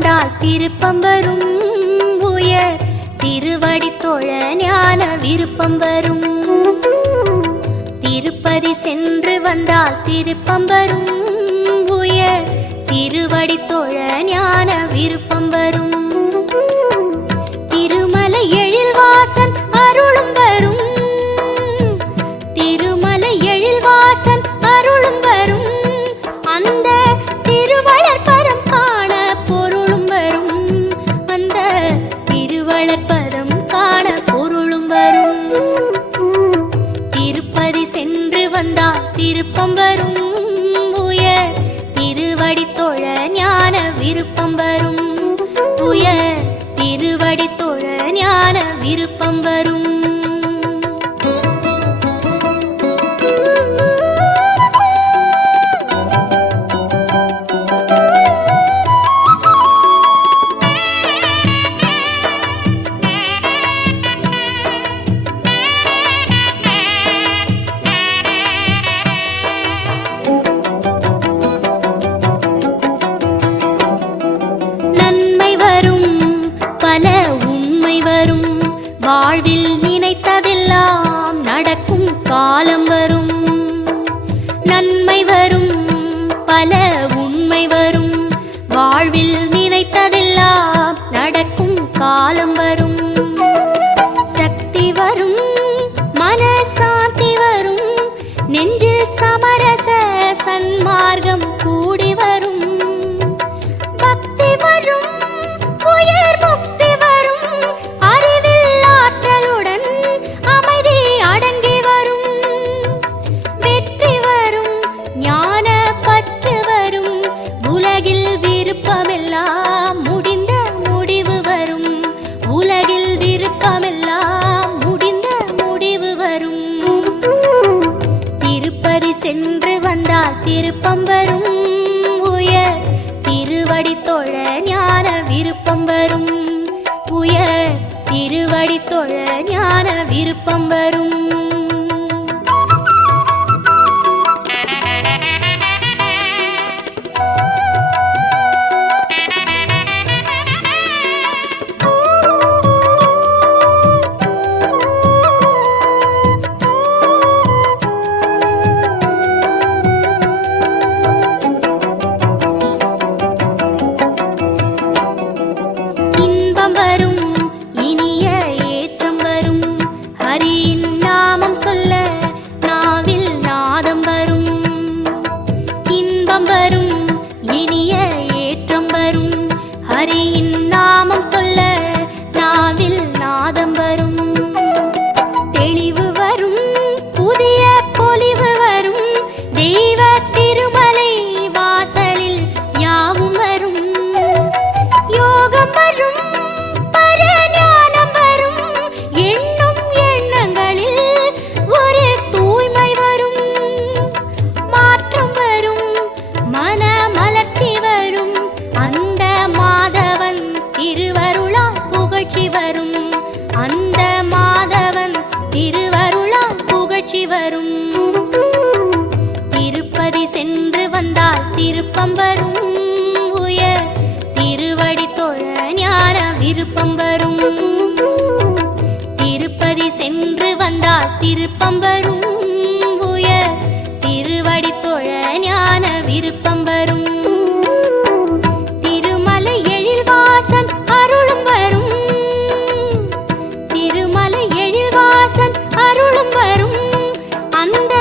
வந்தால் திருப்பம் வரும். உயர் திருவடி தொழ ஞான விருப்பம் வரும். திருப்பதி சென்று வந்தால் திருப்பம் வரும். உயர் திருவடி தொழ ஞான விருப்பம் வரும். திருமலை எழில்வாசன் அருளும் வரும். திருமலை எழில்வாசன் அருளும் வரும். அந்த திருவளர்பதம் காண பொருளும் வரும். அந்த திருவளர்பதம் காண பொருளும் வரும். திருப்பதி சென்று வந்தால் திருப்பம் வரும். உயர் திருவடி தொழ ஞான விருப்பம் வரும். உயர் திருவடி தொழ ஞான விருப்பம் வரும். வாழ்வில் நினைத்ததெல்லாம் நடக்கும் காலம் வரும். நன்மை வரும், பல உண்மை வரும். வாழ்வில் நினைத்ததெல்லாம் நடக்கும் காலம் வரும். சக்தி வரும், மனசாந்தி வரும். நெஞ்சில் சமரச சன்மார்க்கம் கூடி வரும். பக்தி வரும், உயர் முக்தி வரும். சென்று வந்தால் திருப்பம் வரும். உயர் திருவடி தொழ ஞான விருப்பம் வரும். உயர் திருவடி தொழ ஞான விருப்பம் வரும். ஹரியின் நாமம் சொல்ல நாவில் நாதம் வரும். தெளிவு வரும், புதிய பொலிவு வரும். தெய்வ திருமலை வாசலில் யாவும் வரும். யோகம் வரும், பரஞானம் வரும். எண்ணும் எண்ணங்களில் ஒரு தூய்மை வரும். மாற்றம் வரும், மன மலர்ச்சி வரும். அந்த மாதவன் திருவருளால் புகழ்ச்சி வரும். அந்த மாதவன் திருவருளால் புகழ்ச்சி வரும். திருப்பதி சென்று வந்தால் திருப்பம் வரும். உயர் திருவடி தொழ ஞான விருப்பம் வரும். திருப்பதி சென்று வந்தால் திருப்பம் வரும். உயர் திருவடி தொழ ஞான விருப்பம் வரும். அருளும் வரும். திருமலை எழில்வாசன் அருளும் வரும். அந்த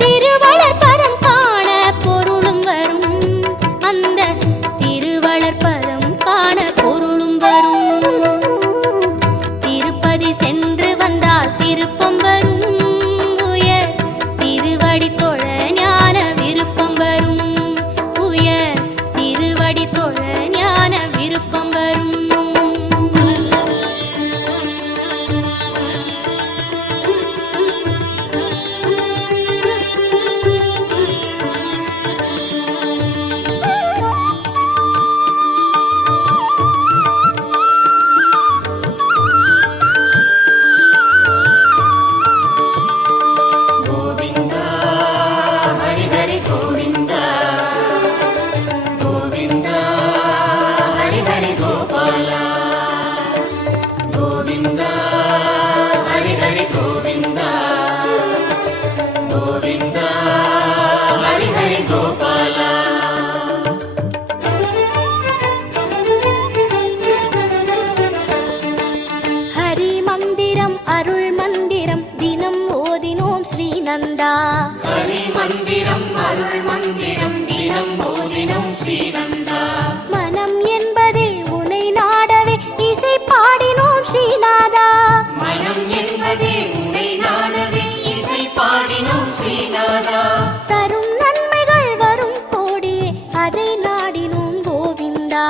திருவளர்பதம் காண பொருளும் வரும். அந்த திருவளர்பதம் காண பொருளும் வரும். திருப்பதி சென்று வந்தால் திருப்பம் வரும். உயர் திருவடி தொழ ஞான விருப்பம் வரும். தினம் அருள் மந்திரம் தினம் போதினும் ஸ்ரீநந்தா. மனம் என்பதே உனை நாடவே இசை பாடினோம் ஸ்ரீநாதா. மனம் என்பதே உனை நாடவே இசை பாடினோம் ஸ்ரீநாதா. தரும் நன்மைகள் வரும் கோடியே அதை நாடினோம் கோவிந்தா.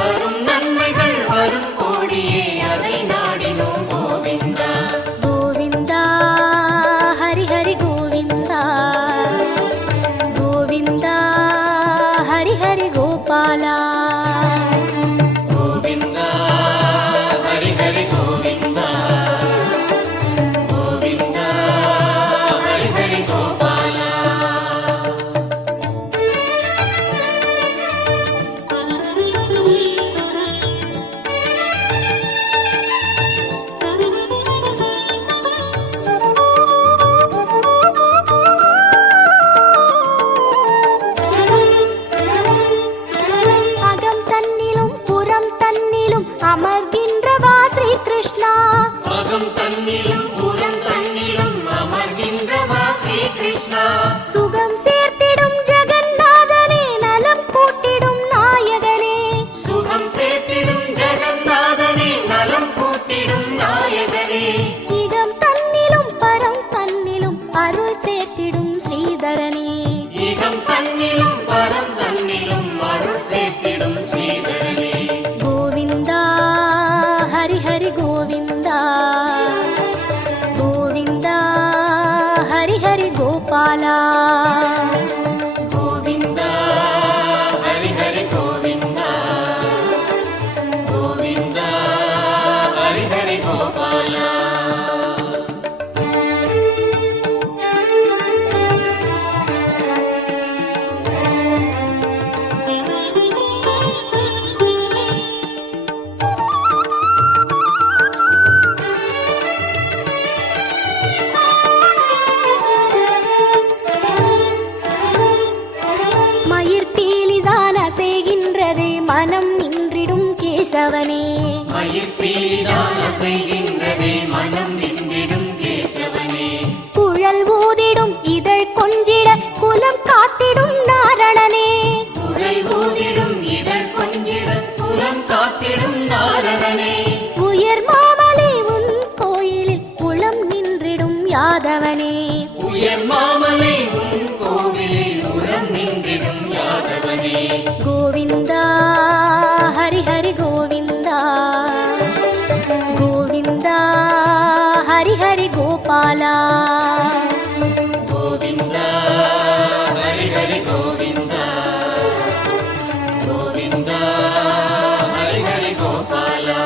தரும் நன்மைகள் வரும் கோடியே அதை நாடினோம் கோவிந்தா. கோவிந்தா ஹரி ஹரி கோவிந்தா. கோவிந்தா ஹரி ஹரி கோபாலா. கோவிந்தா ஹரி ஹரி கோவிந்தா. கோவிந்தா ஹரி ஹரி கோபாலா. அகம் தன்னிலும் புறம் தன்னிலும் அமர்கின்றவா ஸ்ரீ கிருஷ்ணா. அகம் தன்னிலும் புறம் தன்னிலும் அமர்கின்றவா ஸ்ரீ கிருஷ்ணா. சுகம் சேர்த்திடும் ஜெகநாதனே நலம் கூட்டிடும் நாயகனே. சுகம் சேர்த்திடும் ஜெகநாதனே நலம் கூட்டிடும் நாயகனே. இகம் தன்னிலும் பரம் தன்னிலும் அருள் சேர்த்திடும் ஸ்ரீதரனே. இகம் தன்னிலும் பரம் தன்னிலும் அருள் சேர்த்திடும் ஸ்ரீதரனே. கோவிந்தா ஹரி ஹரி கோவிந்தா. கோவிந்தா ஹரி ஹரி கோபாலா. கோவிந்தா ஹரி ஹரி கோவிந்தா. கோவிந்தா ஹரி ஹரி கோபாலா. மயிர் பீலிதான் அசைகின்றதே மனம் நின்றிடும் கேசவனே. மயிர் பீலிதான் அசைகின்றதே மனம் நின்றிடும் கேசவனே. குழல் ஊதிடும் இதழ் கொஞ்சிட குலம் காத்திடும் நாரணனே. குழல் ஊதிடும் இதழ் கொஞ்சிட குலம் காத்திடும் நாரணனே. உயர் மாமலை உன் கோயிலில் குளம் நின்றிடும் யாதவனே. உயர் மாமலை உன் கோவிலில் உரம் நின்றிடும் யாதவனே. கோவிந்தா ஹரி ஹரி கோவிந்தா. கோவிந்தா ஹரி ஹரி கோபாலா. கோவிந்தா ஹரி ஹரி கோவிந்தா. கோவிந்தா ஹரி ஹரி கோபாலா.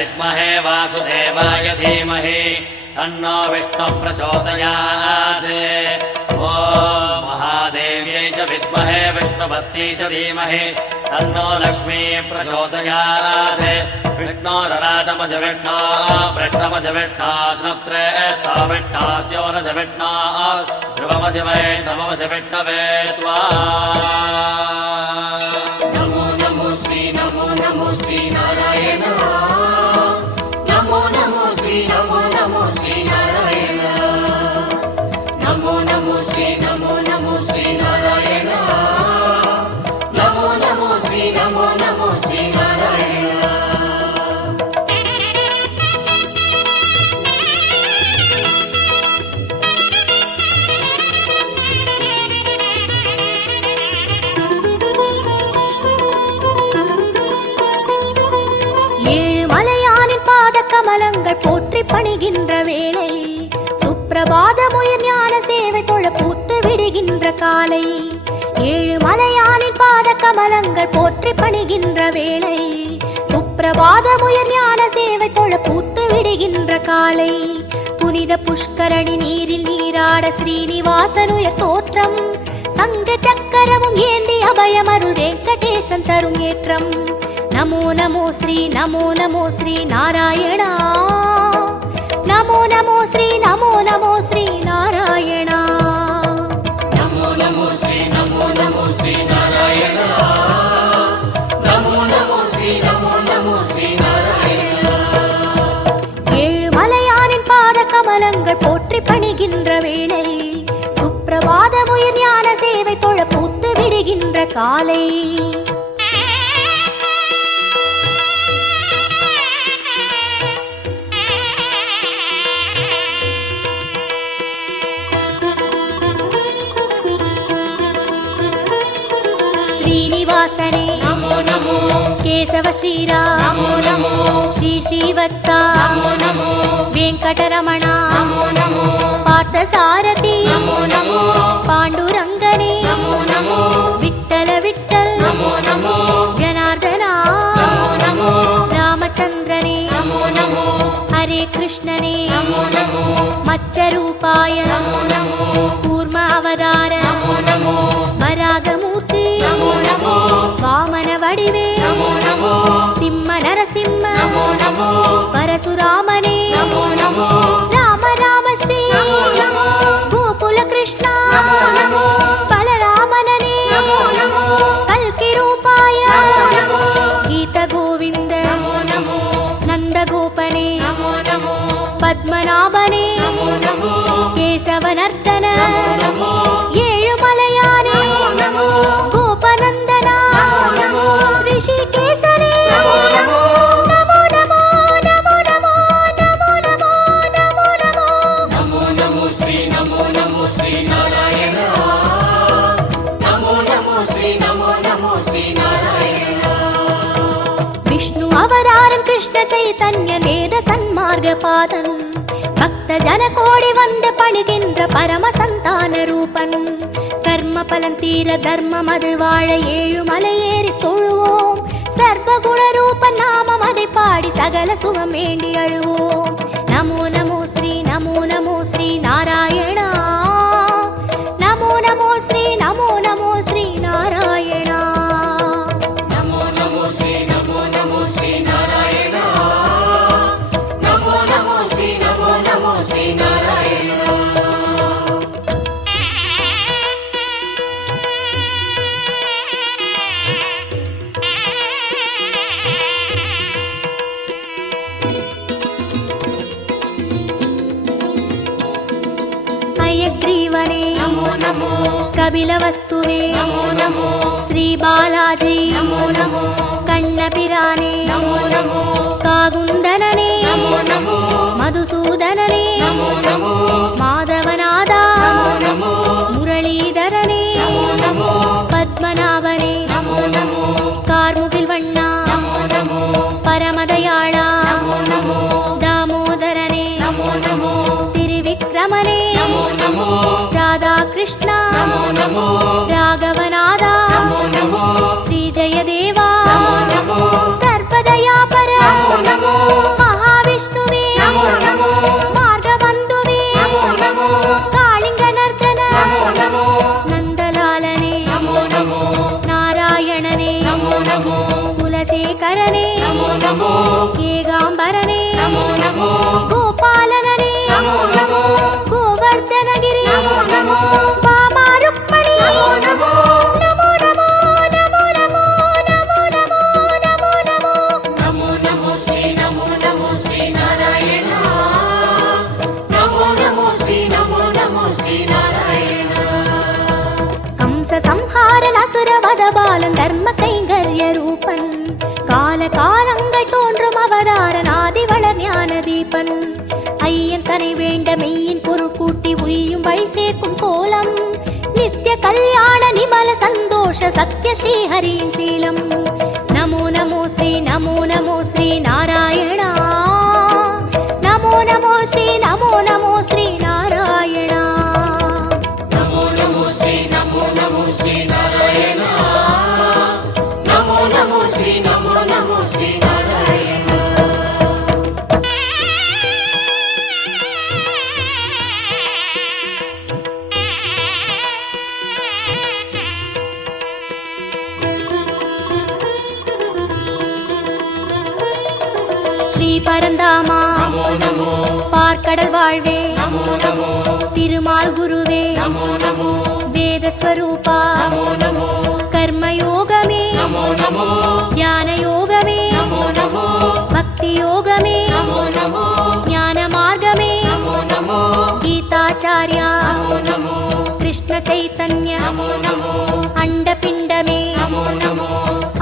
विद्महे वासुदेवाय धीमहि तन्नो विष्णुः प्रचोदयात्। ॐ महादेव्यै च विद्महे विष्णुपत्न्यै च धीमहि तन्नो लक्ष्मी प्रचोदयात्। विष्णोरराटमज विष्णो वृष्णमज विष्णो स्नप्रेष्ठो विष्णोऽस्योरज विष्णो ध्रुवमज वै नममज विष्णवे त्वा। नमो नमो श्री नारायण। नमो नमो श्री नारायण। नमो नमो श्री नारायण। नमो नमो श्री नारायण। கமலங்கள் போற்றி பணிகின்ற வேளை சுப்பிரபாதமுயர் ஞான சேவை தொழ பூத்து விடுகின்ற காலை. ஏழு மலையானின் பாத கமலங்கள் போற்றி பணிகின்ற வேளை சுப்பிரபாதமுயர் ஞான சேவை தொழ பூத்து விடுகின்ற காலை. புனித புஷ்கரணி நீரில் நீராட ஸ்ரீனிவாசனுயர் தோற்றம் சங்க சக்கரமும் ஏந்தி அபயமருள் வெங்கடேசன் தரும் ஏற்றம். நமோ நமோ ஸ்ரீ நாராயணா. நமோ நமோ ஸ்ரீ நாராயணா. நமோ நமோ ஸ்ரீ நாராயணா. நமோ நமோ ஸ்ரீ நாராயணா. ஏழு மலையானின் பாத கமலங்கள் போற்றி பணிகின்ற வேளை சுப்பிரபாதமுயர் ஞான சேவை தொழ பூத்து விடுகின்ற காலை. श्रीनिवासने नमो नमो केशव श्रीराम नमो नमो श्री श्रीवत्सा नमो नमो वेंकटरमणा नमो नमो पार्थसारथी नमो नमो पांडुरंगने नमो नमो विठ्ठल विठ्ठल नमो नमो जनार्दना नमो नमो रामचंद्रने नमो नमो हरे कृष्णने नमो नमो मत्स्यरूपाय नमो नमो कूर्म अवतार नमो नमो वरागमूर्ति नमो नमो वामन वडिवे नमो नमो सिंह नरसिंह नमो नमो परशुरामने नमो नमो राम राम श्री नमो नमो गोकुल कृष्ण नमो नमो बलरामनने नमो नमो कल्कि रूपाय नमो नमो गीत गोविंद नमो नमो नंद गोपने नमो नमो पद्मनाभने नमो नमो केशवनर्दन नमो ஏழுமலையானே नमो கோபநந்தனா नमो ரிஷிகேசனே नमो नमो நமோ நமோ நமோ நமோ நமோ நமோ நமோ நமோ. नमो नमो श्री नारायण। नमो नमो श्री नारायण। विष्णु अवतारन कृष्ण चैतन्य वेद सन्मार्ग पादन भक्त जन कोडि वंद पणिगिன்ற परम संतान रूपन कर्म பலன் தீர தர்மம் அது வாழ ஏழு மலையேறி தொழுவோம். சர்வ குண ரூபன் நாமம் அதை பாடி சகல சுகம் வேண்டி அழுவோம். நமோ நமோ ஸ்ரீ நாராயணா. நமோ நமோ ஸ்ரீ நாராயணா. नमो नमो श्री नारायण। नमो नमो श्री नारायण। हयग्रीवने नमो नमो कपिलवस्तुवे नमो नमो श्री बालाजी नमो नमो कण्णपिराने नमो नमो कागुन्दनने नमो नमो मधुसूदनने नमो नमो माधवनादा नमो नमो मुरलीधरने नमो नमो पद्मनाभने नमो नमो कार्मुगिल वण्णा नमो नमो परमदयाळा नमो नमो दामोदरने नमो नमो त्रिविक्रमने नमो नमो राधा कृष्ण नमो नमो राघवनादा नमो नमो श्री जयदेवा नमो नमो सर्वदयापर नमो नमो கைங்கர்ய ரூபன் கால காலங்கள் தோன்றும் அவதாரநாதி வளர் ஞான தீபன் ஐயன் தனை வேண்ட மெய்யின் பொருள் கூட்டி உய்யும் வழி சேர்க்கும் கோலம் நித்ய கல்யாண நிமல சந்தோஷ சத்ய ஸ்ரீஹரியின் சீலம் நமோ நமோ ஸ்ரீ நமோ நமோ ஸ்ரீ நாராயணா நமோ நமோ ஸ்ரீ நமோ நமோ ஸ்ரீ நாராயணா நமோ நமோ ஸ்ரீ நமோ நமோ ஸ்ரீ நாராயண நமோ நமோ ஸ்ரீ நமோ நமோ ஸ்ரீ நாராயண ஸ்ரீ பரந்தாமா நமோ நமோ பார்க்கடல் வாழ்வே நமோ நமோ திருமால் குருவே நமோ நமோ வேதஸ்வரூபா நமோ நமோ கர்மயோகமே நமோ நமோ ஞான யோகமே நமோ நமோ பக்தி யோகமே நமோ நமோ ஞான மார்க்கமே நமோ நமோ கீதாச்சார்யா நமோ நமோ கிருஷ்ண சைத்தன்ய நமோ நமோ அண்டபிண்டமே நமோ நமோ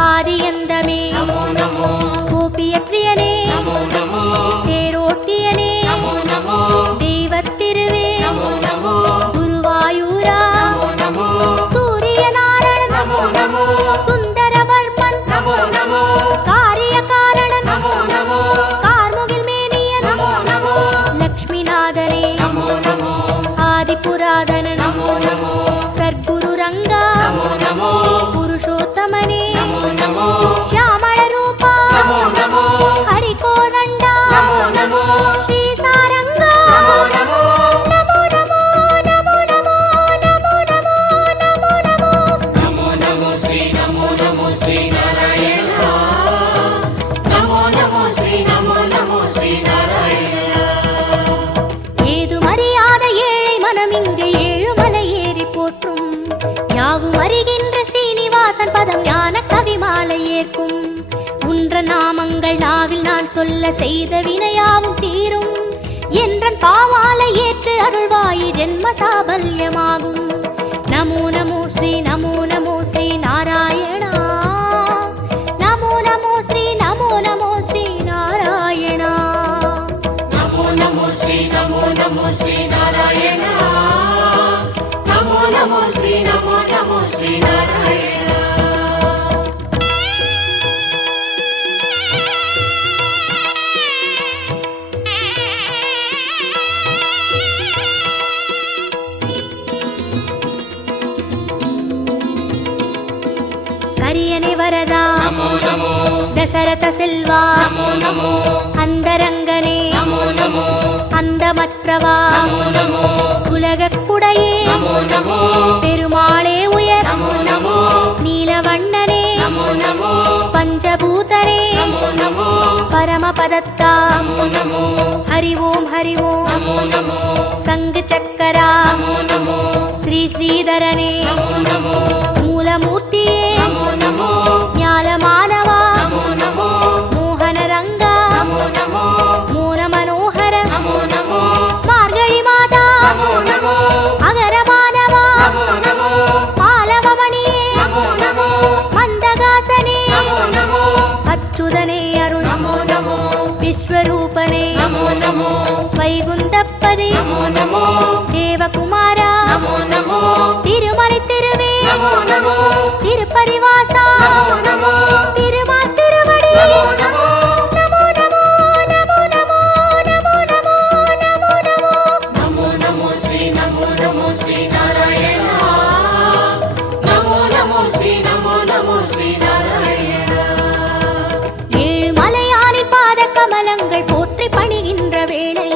ஆதியந்தமே நமோ நமோ கோபியற்றியனே நமோ நமோ தேரோட்டியனே நமோ நமோ தெய்வத்திருவே நமோ நமோ குருவாயூரா நமோ நமோ சூரியநாராயணன் நமோ நமோ சுந்தரவர்மன் நமோ நமோ காரியகாரணன் நமோ நமோ கார்முகில் மேனியன் நமோ நமோ லக்ஷ்மிநாதனே நமோ நமோ ஆதிபுராதனன் நமோ நமோ சர்க்குரு ரங்கா நமோ நமோ புருஷோத்தமனே நமோ நமோ ಶ್ಯಾಮಳ ರೂಪ நமோ நமோ ಹರಿಕೋದಂಡ நமோ நமோ ಶ್ರೀ ಸಾರಂಗ நமோ நமோ ನಮೋ ನಮೋ ನಮೋ ನಮೋ ನಮೋ ನಮೋ ನಮೋ ನಮೋ நமோ நமோ ஸ்ரீ நமோ நமோ ஸ்ரீ நாராயண நமோ நமோ ஸ்ரீ நமோ நமோ ஸ்ரீ நாராயண ஏது மறியாத ஏழை மனம் இங்கு ஏழுமலை ஏறி போற்றும் யாவும் அறிகின்ற ஸ்ரீனிவாசன் பதம் ஞான கவிமாலை ஏற்கும் உன்ற நாமங்கள் நாவில் நான் சொல்ல செய்த வினையாவும் தீரும் என்றன் பாவாலை ஏற்று அருள்வாயி ஜென்ம சாபல்யமாகும் நமோ நமோ ஸ்ரீ நமோ நமோ ஸ்ரீ நாராயணா நமோ நமோ ஸ்ரீ நமோ நமோ ஸ்ரீ நாராயணா நமோ நமோ ஸ்ரீ நமோ நமோ ஸ்ரீ நாராயண நமோ நமோ ஸ்ரீ நமோ நமோ ஸ்ரீ நாராயண கரியனை வரதா நமோ நமோ தசரத செல்வா நமோ நமோ அந்தரங்கனே நமோ நமோ அந்தமற்றவா நமோ நமோ உலகக்குடையே நமோ நமோ பெருமாளே உயர் நமோ நமோ நீலவண்ணனே நமோ நமோ பஞ்சபூதனே நமோ நமோ பரமபதத்தா நமோ நமோ ஹரி ஓம் நமோ நமோ சங்கு சக்கரா நமோ நமோ ஸ்ரீ ஸ்ரீதரனே நமோ நமோ மூலமூர்த்தியே நமோ நமோ ஞாலமானவா நமோ நமோ மோகன ரங்கா நமோ நமோ மோன மனோகர நமோ நமோ மார்கழி மாதா நமோ நமோ அகரமானவா நமோ நமோ மாலவமணியே நமோ நமோ மந்தகாசனே நமோ நமோ அச்சுதனே அருள் நமோ நமோ விஸ்வரூபனே நமோ நமோ வைகுந்தப்பதே நமோ நமோ தேவகுமாரா நமோ நமோ திருமலை திருவே நமோ நமோ திருப்பரிவாசா நமோ நமோ திருமால் திருவடி நமோ நமோ நமோ நமோ நமோ நமோ நமோ நமோ நமோ நமோ நமோ நமோ ஸ்ரீ நமோ நமோ ஸ்ரீ நாராயண நமோ நமோ ஸ்ரீ நமோ நமோ ஸ்ரீ நாராயண ஏழு மலையானின் பாத கமலங்கள் போற்றி பணிகின்ற வேளை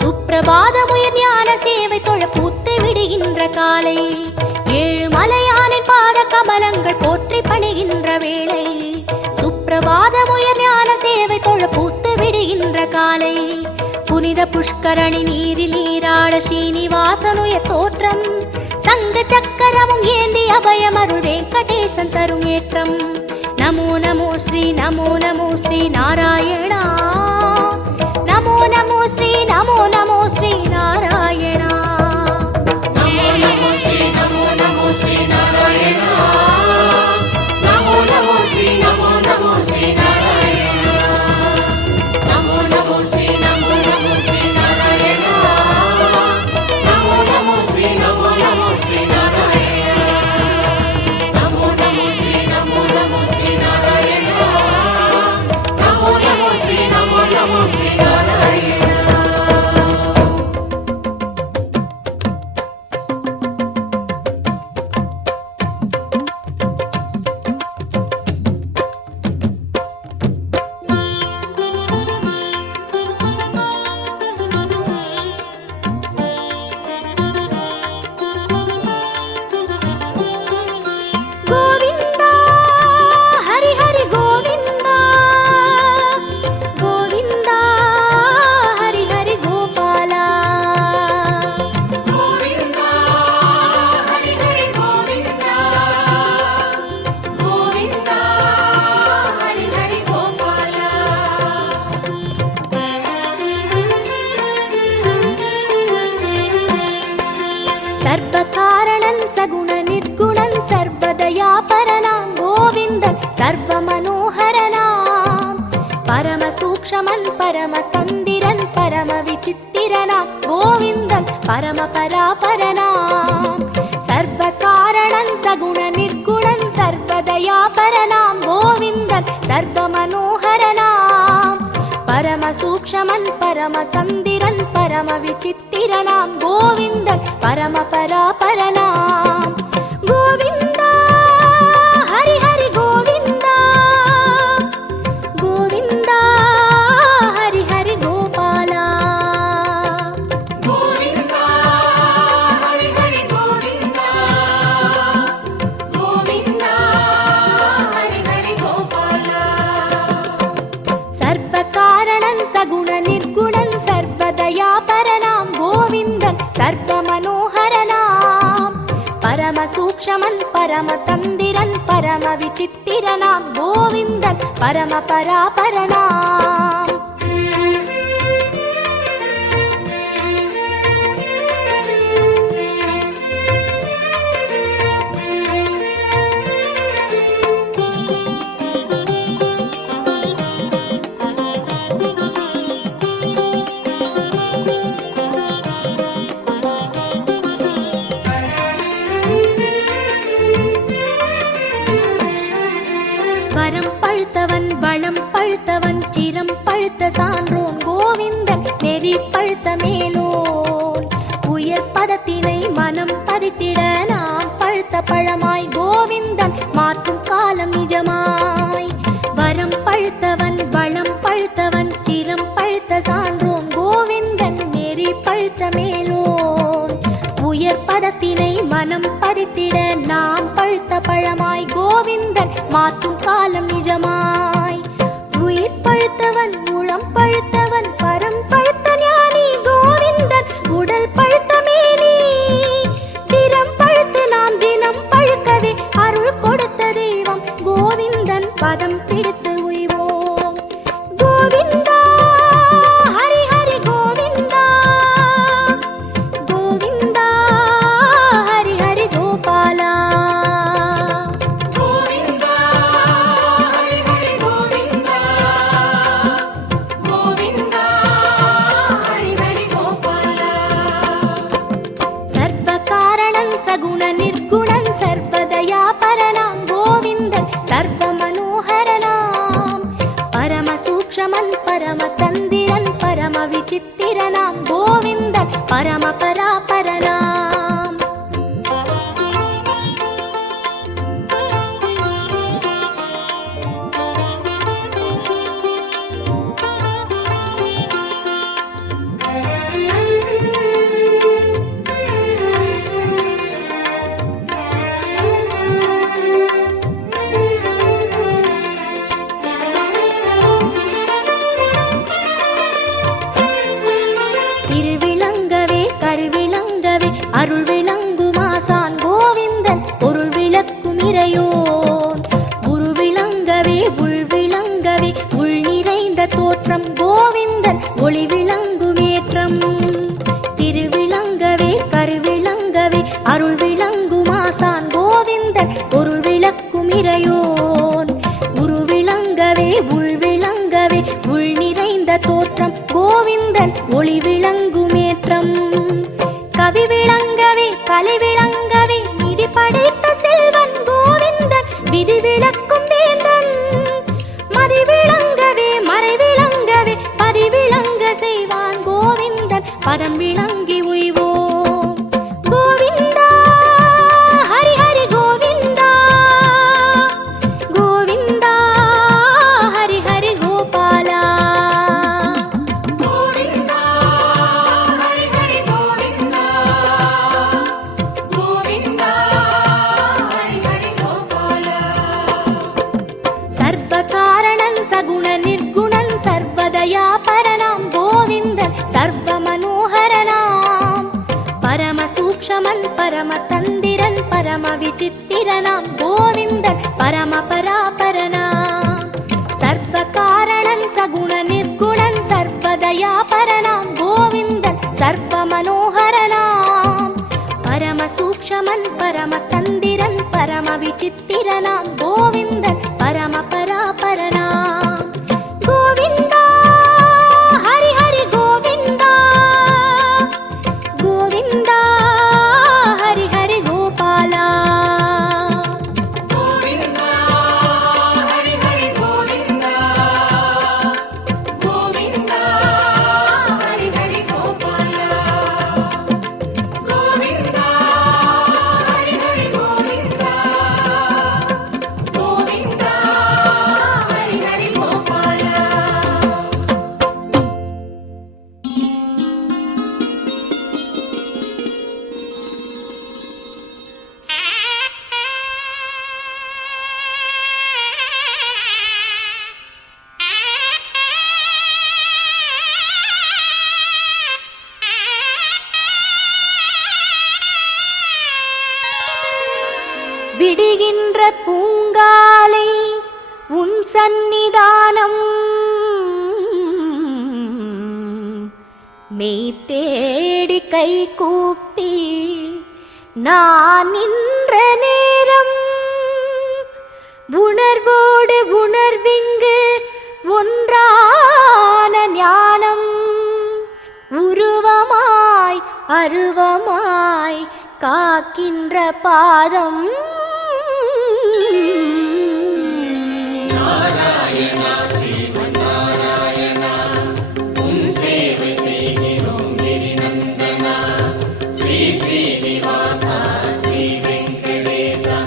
சுப்பிரபாதமுயர் ஞான சேவை தொழ பூத்து விடுகின்ற காலை ஏழு மலையானின் பாத கமலங்கள் போற்றி பணிகின்ற வேளை சுப்பிரபாதமுயர் ஞான சேவை தொழ பூத்து விடுகின்ற காலை புனித புஷ்கரணி நீரில் நீராட ஸ்ரீனிவாசனுயர் தோற்றம் சங்க சக்கரமும் ஏந்தி அபயமருள் வெங்கடேசன் தரும் ஏற்றம் நமோ நமோ ஸ்ரீ நமோ நமோ ஸ்ரீ நாராயணா நமோ நமோ ஸ்ரீ நமோ நமோ ஸ்ரீ நாராயணா நமோ நமோ ஸ்ரீ நமோ நமோ ஸ்ரீ நாராயண நமோ பரமசூக்ஷமன் பரமதந்திரன் பரமவிசித்திரனாம் கோவிந்தன் பரமபராபரனாம் சர்வகாரணன் சகுண நிர்குணன் சர்வதயாபரனாம் கோவிந்தன் சர்வமனோகரனாம் பரமசூக்ஷமன் பரமதந்திரன் பரமவிசித்திரனாம் கோவிந்தன் பரமபராபரனாம் கோவிந்தா ஹரி ஹரி கோவிந்தா கோவிந்தா ஹரி ஹரி கோபாலா கோவிந்தா ஹரி ஹரி கோவிந்தா கோவிந்தா ஹரி ஹரி கோபாலா சர்வகாரணன் சகுண நிர்குணன் சர்வதயாபரனாம் கோவிந்தன் சர்வமனோகரனாம் பரமசூக்ஷமன் பரமதந்திரன் பரமவிசித்திரனாம் கோவிந்தன் பரமபராபரனாம் வரம் பழுத்தவன் வளம் பழுத்தவன் சிரம் பழுத்த சான்றோன் கோவிந்தன் நெறி பழுத்த மேலோன் உயர் பதத்தினை மனம் பதித்திட நாம் பழுத்த பழமாய் கோவிந்தன் மாற்றும் காலம் நிஜமாய் வரம் பழுத்தவன் வளம் பழுத்தவன் சிரம் பழுத்த சான்றோன் கோவிந்தன் நெறி பழுத்த மேலோன் உயர் பதத்தினை மனம் பதித்திட நாம் பழுத்த பழமாய் கோவிந்தன் மாற்றும் காலம் நிஜமாய் உயிர் பழுத்தவன் உளம் பழுத்தவன் பரம் பழுத்த ஞானி கோவிந்தன் உடல் பழுத்த மேனி திறம் பழுத்து நாம் தினம் பழுக்கவே அருள் கொடுத்த தெய்வம் கோவிந்தன் பதம் பிடித்து உய்வோம் கோவிந்தா ஹரி ஹரி கோவிந்தா கோவிந்தா ஹரி ஹரி கோபாலா கோவிந்தா ஹரி ஹரி கோவிந்தா கோவிந்தா ஹரி ஹரி கோபாலா சர்வகாரணன் சகுண நிர்குணன் சர்வதயாபரனாம் கோவிந்தன் சர்வமனோகரனாம் பரமசூக்ஷமன் பரமதந்திரன் பரமவிசித்திரனாம் கோவிந்தன் பரமபராபரனாம் திருவிளங்கவே கருவிளங்கவே அருள் விளங்குமாசான் கோவிந்தன் பொருள் விளக்கும் இறையோன் குரு விளங்கவே உள் விளங்கவே உள் நிறைந்த தோற்றம் கோவிந்தன் ஒளி விளங்குமேற்றம் திருவிளங்கவே கருவிளங்கவே அருள் விளங்குமாசான் கோவிந்தன் பொருள் விளக்கும் இறையோன் குரு விளங்கவே உள் விளங்கவே உள் நிறைந்த தோற்றம் கோவிந்தன் ஒளி விளங்குமேற்றம் கவி விளங்கவே கலை விளங்கவே நிதி படைத்த செல்வன் கோவிந்தன் விதி விளக்கும் வேந்தன் மதி விளங்கவே மறை விளங்கவே பதி விளங்க செய்வான் கோவிந்தன் பதம் விளங்கி உய்வோம் கோவிந்தா ஹரி ஹரி கோவிந்தா கோவிந்தா ஹரி ஹரி கோபாலா கோவிந்தா ஹரி ஹரி கோவிந்தா கோவிந்தா ஹரி ஹரி கோபாலா சர்வகாரணன் சகுண நிர்குணன் சர்வதயாபரனாம் கோவிந்தன் சர்வமனோகரனாம் பரமசூக்ஷமன் பரமதந்திரன் பரமவிசித்திரனாம் கோவிந்தன் பரமபராபரனாம் சர்வகாரணன் சகுண நிர்குணன் சர்வதயாபரனாம் கோவிந்தன் சர்வமனோகரனாம் பரமசூக்ஷமன் பரமதந்திரன் பரமவிசித்திரனாம் கோவிந்தன் பரமபராபரனாம் கோவிந்த விடுகின்ற பூங்காலை உன் சந்நிதானம் மெய் தேடி கை கூப்பி நான் நின்ற நேரம் உணர்வோடு உணர்விங்கு ஒன்றான ஞானம் உருவமாய் அருவமாய் காக்கின்ற பாதம் நாராயணா ஸ்ரீமன் நாராயணா உன் சேவை செய்கிறோம் கிரிநந்தனா ஸ்ரீ ஸ்ரீனிவாசா ஸ்ரீ வெங்கடேசா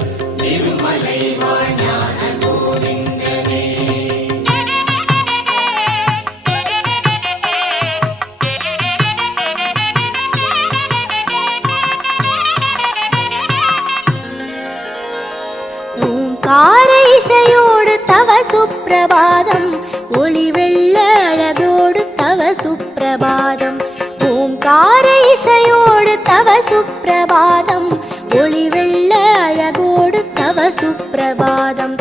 திருமலை வாழ்ஞான கோவிந்தனே. ஓங்கார இசையோடு தவ சுப்பிரபாதம் ஒளி வெள்ள அழகோடு தவ சுப்பிரபாதம் ஓங்கார இசையோடு தவ சுப்பிரபாதம் ஒளி வெள்ள அழகோடு தவ சுப்பிரபாதம்